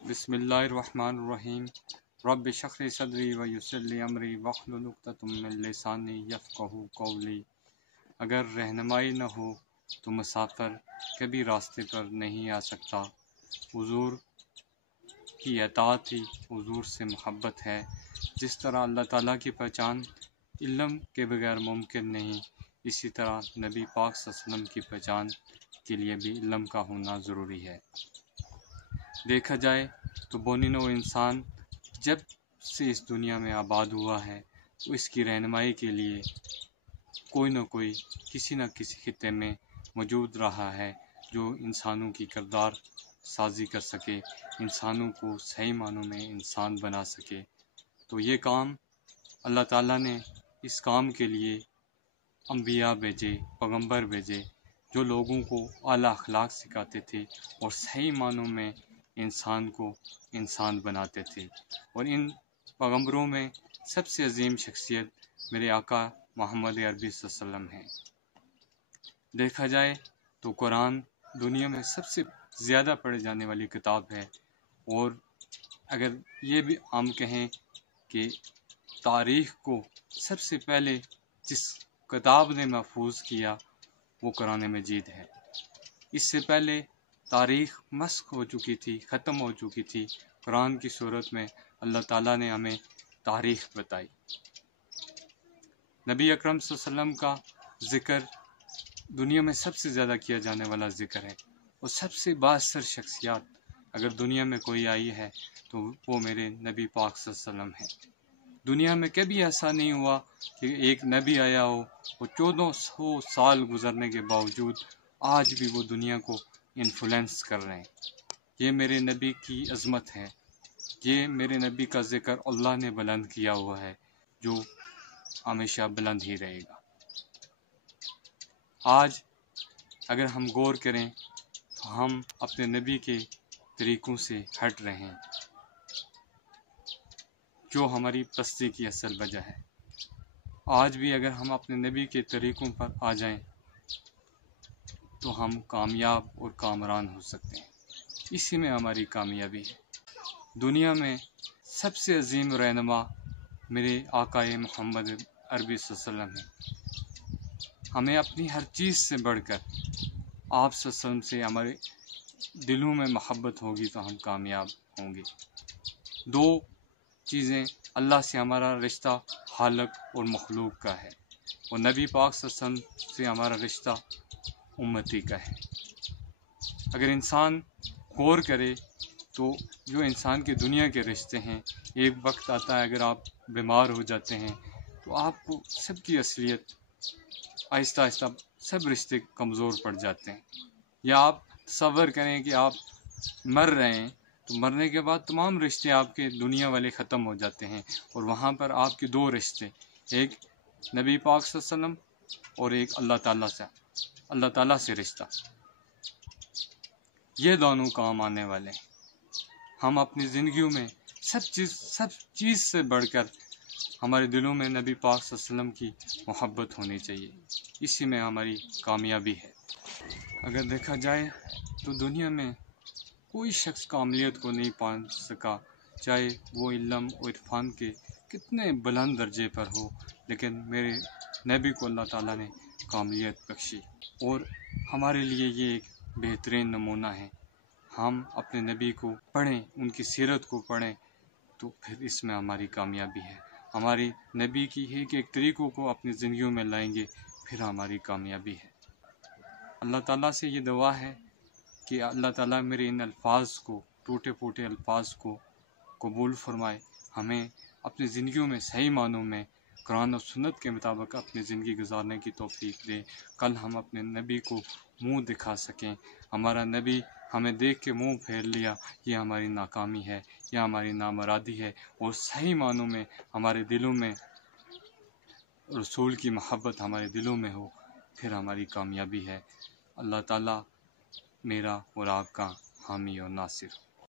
بسم اللہ الرحمن الرحیم رب اشرح لی صدری ویسر لی امری واحلل عقدۃ من لسانی یفقہوا قولی۔ اگر رہنمائی نہ ہو تو مسافر کبھی راستے پر نہیں آ سکتا۔ حضور کی اطاعت ہی حضور سے محبت ہے۔ جس طرح اللہ تعالیٰ کی پہچان علم کے بغیر ممکن نہیں، اسی طرح نبی پاک صلی اللہ علیہ وسلم کی پہچان کے لیے بھی علم کا ہونا ضروری ہے۔ دیکھا جائے تو بونی نوع انسان جب سے اس دنیا میں آباد ہوا ہے تو اس کی رہنمائی کے لیے کوئی نہ کوئی کسی نہ کسی خطے میں موجود رہا ہے جو انسانوں کی کردار سازی کر سکے، انسانوں کو صحیح معنوں میں انسان بنا سکے۔ تو یہ کام اللہ تعالیٰ نے اس کام کے لیے انبیاء بھیجے، پیغمبر بھیجے، جو لوگوں کو اعلیٰ اخلاق سکھاتے تھے اور صحیح معنوں میں انسان کو انسان بناتے تھے۔ اور ان پیغمبروں میں سب سے عظیم شخصیت میرے آقا محمد عربی صلی اللہ علیہ وسلم ہیں۔ دیکھا جائے تو قرآن دنیا میں سب سے زیادہ پڑھے جانے والی کتاب ہے، اور اگر یہ بھی ہم کہیں کہ تاریخ کو سب سے پہلے جس کتاب نے محفوظ کیا وہ قرآن مجید ہے۔ اس سے پہلے تاریخ مسخ ہو چکی تھی، ختم ہو چکی تھی۔ قرآن کی صورت میں اللہ تعالیٰ نے ہمیں تاریخ بتائی۔ نبی اکرم صلی اللہ علیہ وسلم کا ذکر دنیا میں سب سے زیادہ کیا جانے والا ذکر ہے، اور سب سے بااثر شخصیات اگر دنیا میں کوئی آئی ہے تو وہ میرے نبی پاک صلی اللہ علیہ وسلم ہے۔ دنیا میں کبھی ایسا نہیں ہوا کہ ایک نبی آیا ہو اور 1400 سال گزرنے کے باوجود آج بھی وہ دنیا کو انفلوئنس کر رہے ہیں۔ یہ میرے نبی کی عظمت ہے، یہ میرے نبی کا ذکر اللہ نے بلند کیا ہوا ہے، جو ہمیشہ بلند ہی رہے گا۔ آج اگر ہم غور کریں تو ہم اپنے نبی کے طریقوں سے ہٹ رہے ہیں، جو ہماری پستی کی اصل وجہ ہے۔ آج بھی اگر ہم اپنے نبی کے طریقوں پر آ جائیں تو ہم کامیاب اور کامران ہو سکتے ہیں، اسی میں ہماری کامیابی ہے۔ دنیا میں سب سے عظیم رہنما میرے آقا محمد عربی صلی اللہ علیہ وسلم ہیں۔ ہمیں اپنی ہر چیز سے بڑھ کر آپ صلی اللہ علیہ وسلم سے ہمارے دلوں میں محبت ہوگی تو ہم کامیاب ہوں گے۔ دو چیزیں، اللہ سے ہمارا رشتہ خالق اور مخلوق کا ہے، اور نبی پاک صلی اللہ علیہ وسلم سے ہمارا رشتہ امتی کا ہے۔ اگر انسان غور کرے تو جو انسان کے دنیا کے رشتے ہیں، ایک وقت آتا ہے اگر آپ بیمار ہو جاتے ہیں تو آپ کو سب کی اصلیت آہستہ آہستہ سب رشتے کمزور پڑ جاتے ہیں۔ یا آپ تصور کریں کہ آپ مر رہے ہیں تو مرنے کے بعد تمام رشتے آپ کے دنیا والے ختم ہو جاتے ہیں، اور وہاں پر آپ کے دو رشتے، ایک نبی پاک صلی اللہ علیہ وسلم اور ایک اللہ تعالیٰ سے رشتہ، یہ دونوں کام آنے والے ہیں۔ ہم اپنی زندگیوں میں سب چیز سے بڑھ کر ہمارے دلوں میں نبی پاک صلی اللہ علیہ وسلم کی محبت ہونی چاہیے، اسی میں ہماری کامیابی ہے۔ اگر دیکھا جائے تو دنیا میں کوئی شخص کاملیت کو نہیں پا سکا، چاہے وہ علم و عرفان کے کتنے بلند درجے پر ہو، لیکن میرے نبی کو اللہ تعالیٰ نے کاملیت بخشی، اور ہمارے لیے یہ ایک بہترین نمونہ ہے۔ ہم اپنے نبی کو پڑھیں، ان کی سیرت کو پڑھیں، تو پھر اس میں ہماری کامیابی ہے۔ ہماری نبی کی ایک طریقوں کو اپنی زندگیوں میں لائیں گے، پھر ہماری کامیابی ہے۔ اللہ تعالیٰ سے یہ دعا ہے کہ اللہ تعالیٰ میرے ان الفاظ کو، ٹوٹے پھوٹے الفاظ کو قبول فرمائے، ہمیں اپنی زندگیوں میں صحیح معنوں میں قرآن و سنت کے مطابق اپنی زندگی گزارنے کی توفیق دے۔ کل ہم اپنے نبی کو منہ دکھا سکیں۔ ہمارا نبی ہمیں دیکھ کے منہ پھیر لیا، یہ ہماری ناکامی ہے، یہ ہماری نامرادی ہے، اور صحیح معنوں میں ہمارے دلوں میں رسول کی محبت ہمارے دلوں میں ہو، پھر ہماری کامیابی ہے۔ اللہ تعالیٰ میرا اور آپ کا حامی اور ناصر۔